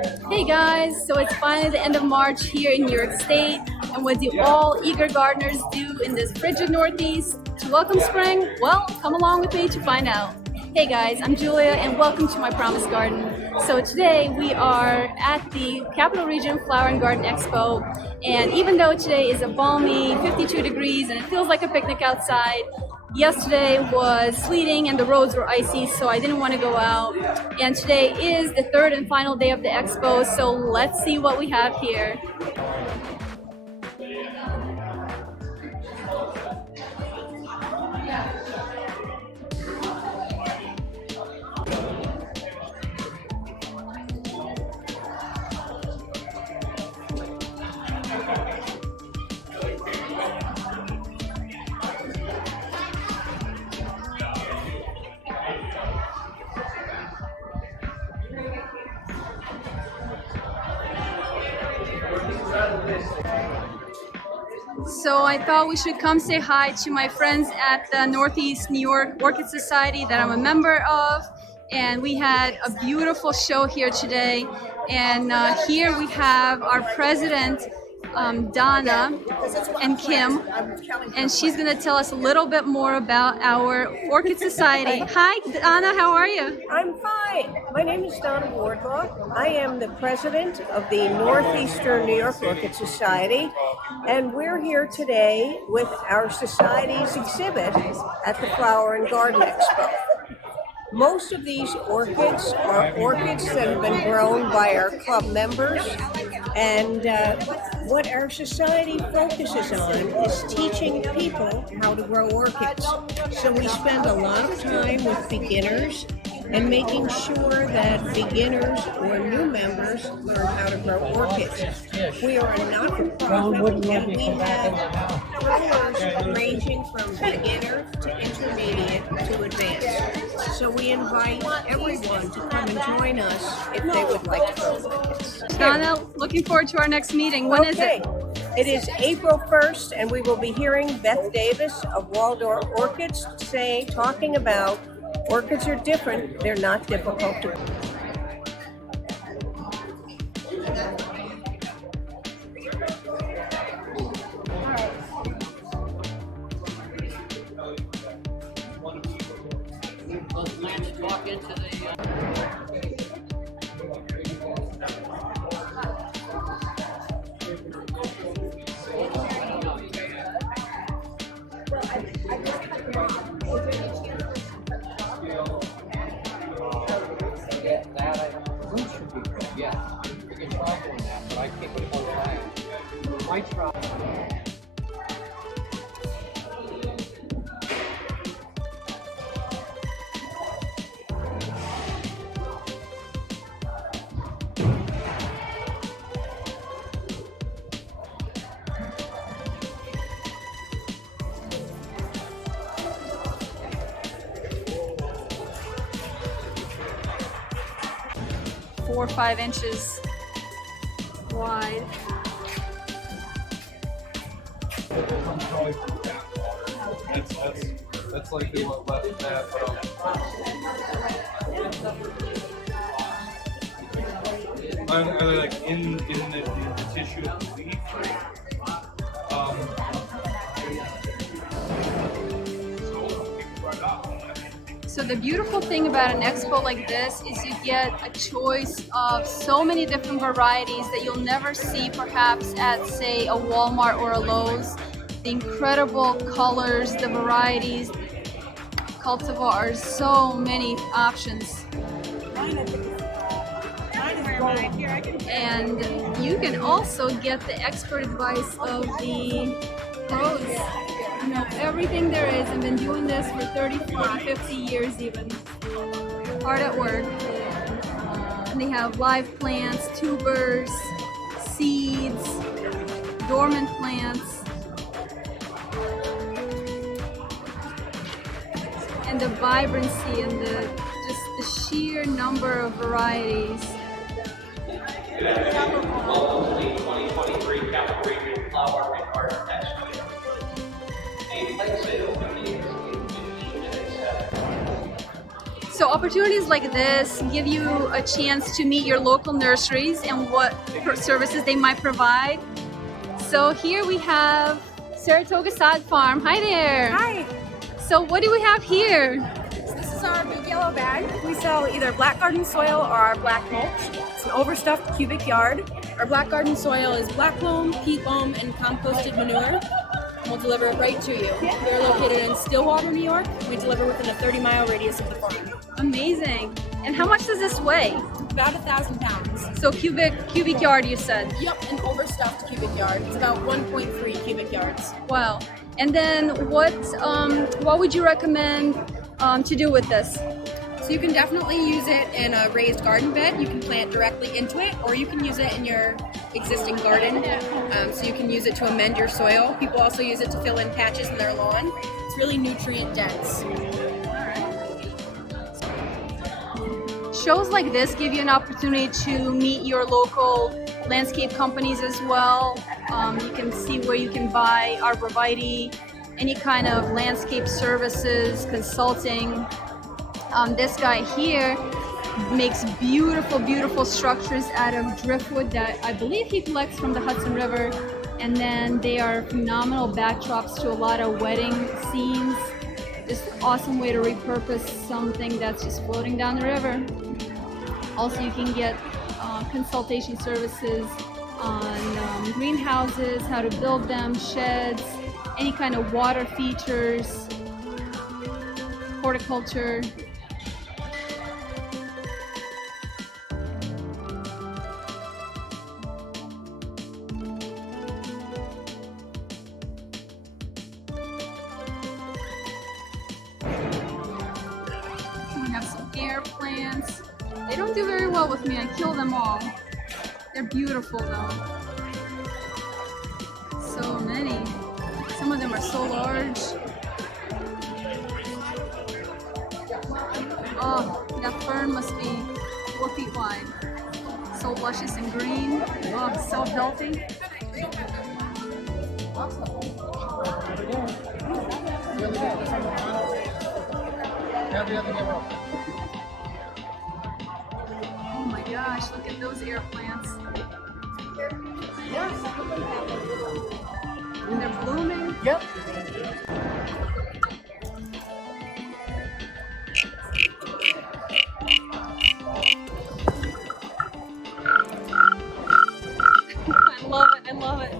Hey guys, so it's finally the end of March here in New York State, and what do all eager gardeners do in this frigid Northeast to welcome spring? Well, come along with me to find out. Hey guys, I'm Julia and welcome to my promised garden. So today we are at the Capital Region Flower Garden Expo, and even though today is a balmy 52 degrees and it feels like a picnic outside, yesterday was sleeting and the roads were icy, so I didn't want to go out. And today is the third and final day of the expo, so let's see what we have here. So I thought we should come say hi to my friends at the Northeast New York Orchid Society that I'm a member of. And we had a beautiful show here today. And here we have our president, Donna and Kim, and she's going to tell us a little bit more about our Orchid Society. Hi, Donna, how are you? I'm fine. My name is Donna Wardlaw. I am the president of the Northeastern New York Orchid Society, and we're here today with our society's exhibit at the Flower Garden Expo. Most of these orchids are orchids that have been grown by our club members, and what our society focuses on is teaching people how to grow orchids. So we spend a lot of time with beginners and making sure that beginners or new members learn how to grow orchids. We are a not-for-profit, and we have growers ranging from beginner to intermediate to advanced. So we invite everyone to come and join us if they would like to grow orchids. Donna, looking forward to our next meeting. When is it? It is April 1st, and we will be hearing Beth Davis of Waldorf Orchids talking about orchids are different, they're not difficult to. Four or 5 inches wide. That's like they want less than that, but are they like in the tissue of the leaf? So the beautiful thing about an expo like this is you get a choice of so many different varieties that you'll never see perhaps at, say, a Walmart or a Lowe's. The incredible colors, the varieties, cultivars, so many options. And you can also get the expert advice of the pros. You know everything there is. I've been doing this for 30, 40, 50 years even. Hard at work. And they have live plants, tubers, seeds, dormant plants. And the vibrancy and just the sheer number of varieties. Welcome to the 2023 Capital Region Flower Garden Expo. The plate sale begins in 15 minutes. So opportunities like this give you a chance to meet your local nurseries and what services they might provide. So here we have Saratoga Sod Farm. Hi there. Hi, So what do we have here? so this is our big yellow bag. We sell either black garden soil or our black mulch. It's an overstuffed cubic yard. Our black garden soil is black loam, peat loam, and composted manure. We'll deliver it right to you. We're located in Stillwater, New York. We deliver within a 30-mile radius of the farm. Amazing. And how much does this weigh? About 1,000 pounds. So cubic yard, you said. Yep, an overstuffed cubic yard. It's about 1.3 cubic yards. Wow. And then what would you recommend to do with this? So you can definitely use it in a raised garden bed. You can plant directly into it, or you can use it in your existing garden. So you can use it to amend your soil. People also use it to fill in patches in their lawn. It's really nutrient dense. Shows like this give you an opportunity to meet your local landscape companies as well. You can see where you can buy arborvitae, any kind of landscape services, consulting. This guy here makes beautiful structures out of driftwood that I believe he collects from the Hudson River, and then they are phenomenal backdrops to a lot of wedding scenes. Just an awesome way to repurpose something that's just floating down the river. Also, you can get consultation services on greenhouses, how to build them, sheds, any kind of water features, horticulture. We have some air plants. They don't do very well with me. I kill them all. They're beautiful though. So many. Some of them are so large. Oh, that fern must be 4 feet wide. So luscious and green. Oh, so healthy. Oh my gosh, look at those air plants. And they're blooming. Yep. I love it.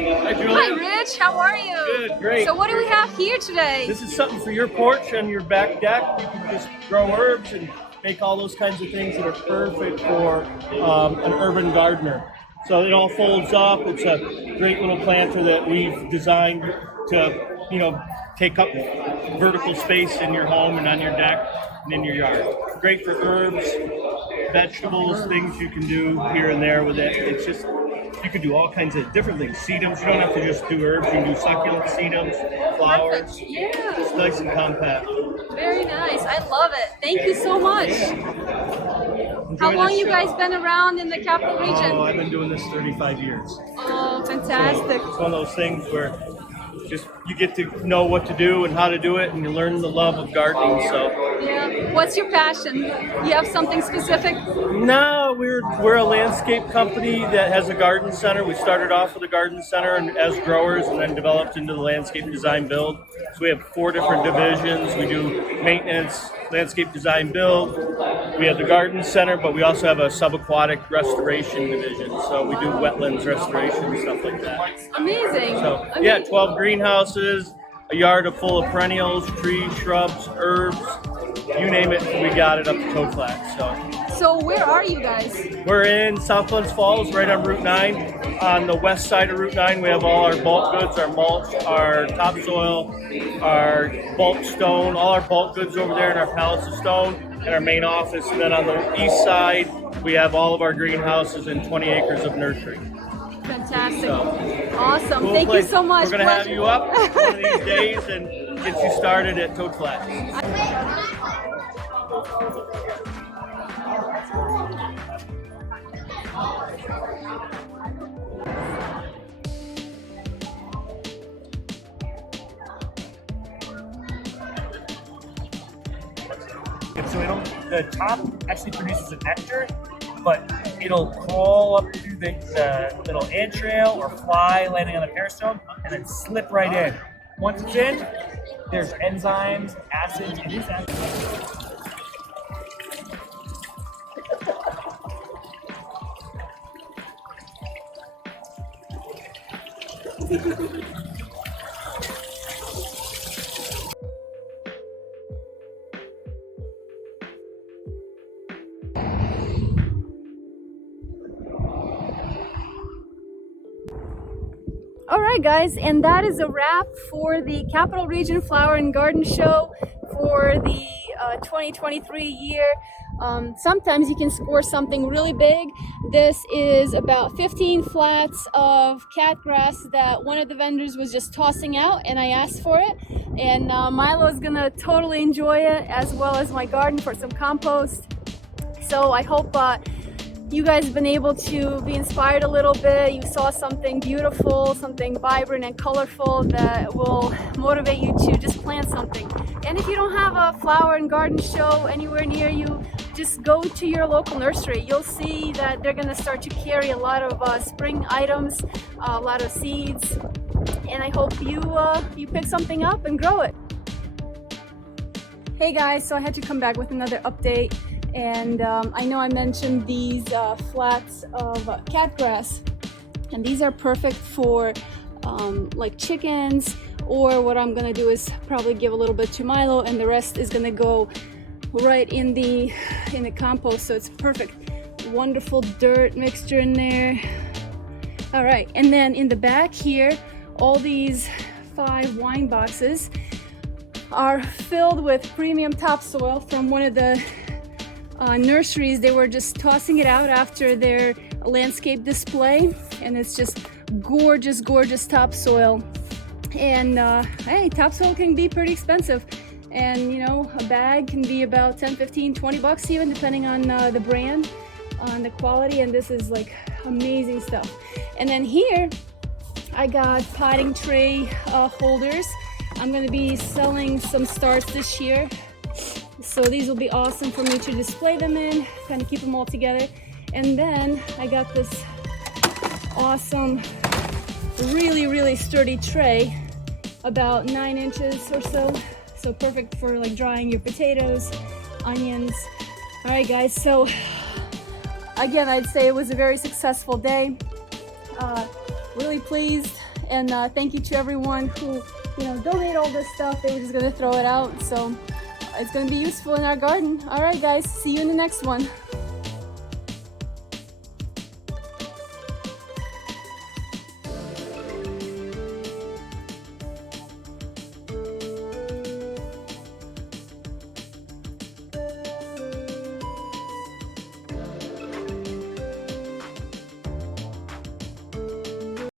Hi, Julie. Hi Rich, how are you? Good, great. So what do we have here today? This is something for your porch and your back deck. You can just grow herbs and make all those kinds of things that are perfect for an urban gardener. So it all folds up. It's a great little planter that we've designed to, take up vertical space in your home and on your deck and in your yard. Great for herbs, vegetables, things you can do here and there with it. It's just, you can do all kinds of different things. Sedums, you don't have to just do herbs. You can do succulent sedums, flowers. Yeah. It's nice and compact. Very nice. I love it. Thank you so much. Enjoy How long this you show. guys been around in the capital region? Oh, I've been doing this 35 years. Oh, fantastic. It's one of those things where just you get to know what to do and how to do it, and you learn the love of gardening. So Yeah. What's your passion? You have something specific? no, we're a landscape company that has a garden center. We started off with a garden center and as growers, and then developed into the landscape design build. So we have 4 different divisions. We do maintenance, landscape design build. We have the garden center, but we also have a subaquatic restoration division. So we do wetlands restoration and stuff like that. Amazing. So yeah, 12 greenhouses, a yard full of perennials, trees, shrubs, herbs, you name it, we got it up to Toe Flat. So where are you guys? We're in South Glens Falls, right on Route 9. On the west side of Route 9, we have all our bulk goods, our mulch, our topsoil, our bulk stone, all our bulk goods over there, and our pallets of stone, and our main office. And then on the east side, we have all of our greenhouses and 20 acres of nursery. Fantastic. So, Awesome. cool Thank place. you so much. We're going to have Pleasure. you up one of these days and get you started at Toe Flat. So the top actually produces a nectar, but it'll crawl up through the little entrail or fly landing on the peristome and then slip right in. Once it's in, there's enzymes, acids, and these acids. All right, guys, and that is a wrap for the Capital Region Flower and Garden Show for the 2023 year. Sometimes you can score something really big. This is about 15 flats of catgrass that one of the vendors was just tossing out, and I asked for it. And Milo is gonna totally enjoy it, as well as my garden for some compost. So I hope you guys have been able to be inspired a little bit. You saw something beautiful, something vibrant and colorful that will motivate you to just plant something. And if you don't have a flower and garden show anywhere near you, just go to your local nursery. You'll see that they're gonna start to carry a lot of spring items, a lot of seeds, and I hope you pick something up and grow it. Hey guys, so I had to come back with another update. And I know I mentioned these flats of catgrass, and these are perfect for like chickens, or what I'm gonna do is probably give a little bit to Milo, and the rest is gonna go right in the compost. So it's perfect, wonderful dirt mixture in there. All right, and then in the back here, all these 5 wine boxes are filled with premium topsoil from one of the nurseries. They were just tossing it out after their landscape display, and it's just gorgeous, gorgeous topsoil. And hey, topsoil can be pretty expensive, and you know, a bag can be about 10, 15, 20 bucks even, depending on the brand, on the quality. And this is like amazing stuff. And then here I got potting tray holders. I'm gonna be selling some starts this year, so these will be awesome for me to display them in, kind of keep them all together. And then I got this awesome, really, really sturdy tray, about 9 inches or so. So perfect for like drying your potatoes, onions. All right, guys, so again, I'd say it was a very successful day. Really pleased, and thank you to everyone who, you know, donate all this stuff. They were just gonna throw it out, so it's gonna be useful in our garden. All right, guys, see you in the next one.